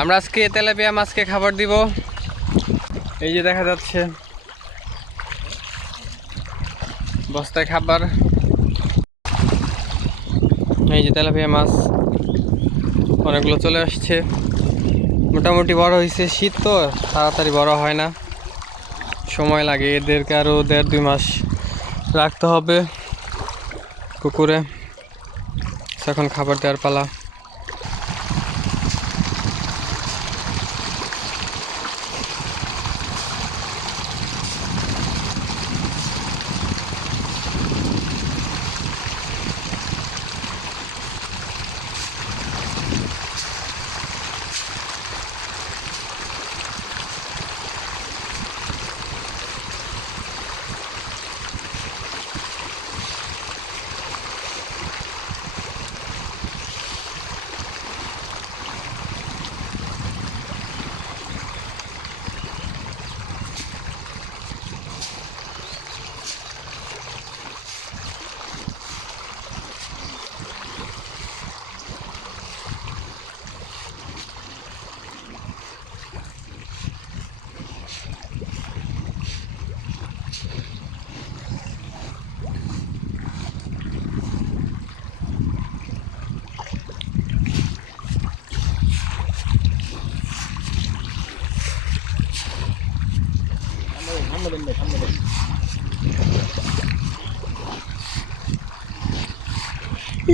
আমরা আজকে তেলাপিয়া মাছকে খাবার দিব। এই যে দেখা যাচ্ছে বস্তায় খাবার। এই যে তেলাপিয়া মাছ অনেকগুলো চলে আসছে, মোটামুটি বড় হয়েছে। শীত তো তাড়াতাড়ি বড় হয় না, সময় লাগে। এদেরকে আরও 1.5-2 মাস রাখতে হবে পুকুরে। এখন খাবার দেওয়ার পালা।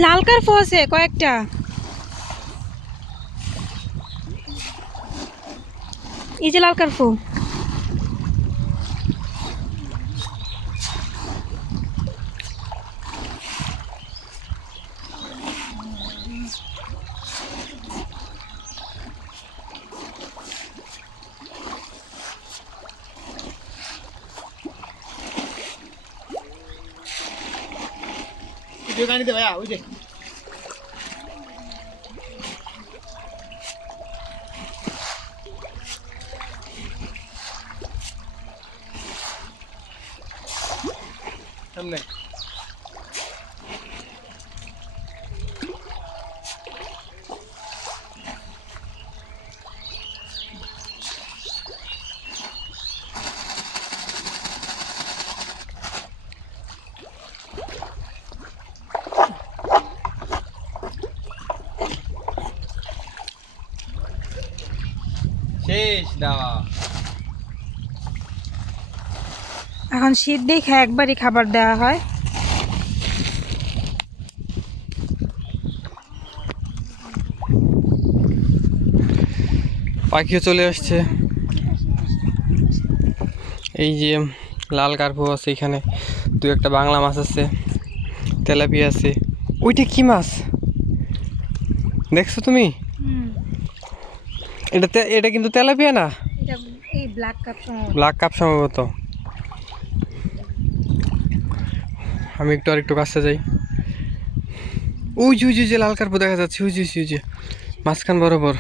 লাল কার্প আছে কয়েকটা। এই যে লাল কার্প। ভাইয়া ওই যে সামনে শেষ দেওয়া। এখন শীত দেখে একবারই খাবার দেওয়া হয়। পাখিও চলে আসছে। এই যে লাল কার্প আছে, এখানে 2-1টা বাংলা মাছ আছে, তেলাপিয়া আছে। ওইটা কি মাছ দেখছো তুমি? এটা কিন্তু তেলাপিয়া না, এই ব্ল্যাক কাপ ব্ল্যাক কাপ সম্ভবত। আমি আরেকটু কাছে যাই। ওই যে লাল কার্প দেখা যাচ্ছে, ওই যে মাঝখান বরাবর।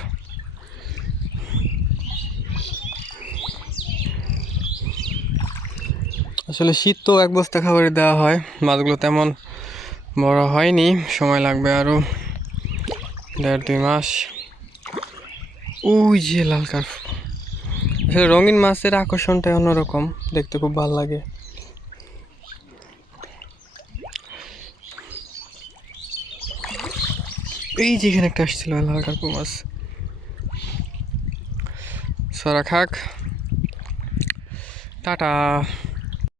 আসলে শীত তো 1 বস্তা খাবারে দেওয়া হয়, মাছগুলো তেমন বড় হয়নি, সময় লাগবে আরও 1.5-2 মাস। ওই যে লাল কার্প। আসলে রঙিন মাছের আকর্ষণটাই অন্যরকম, দেখতে খুব ভালো লাগে। এই যে এখানে একটা আসছিল লাল কার্প মাছ। সরা খাক, টাটা।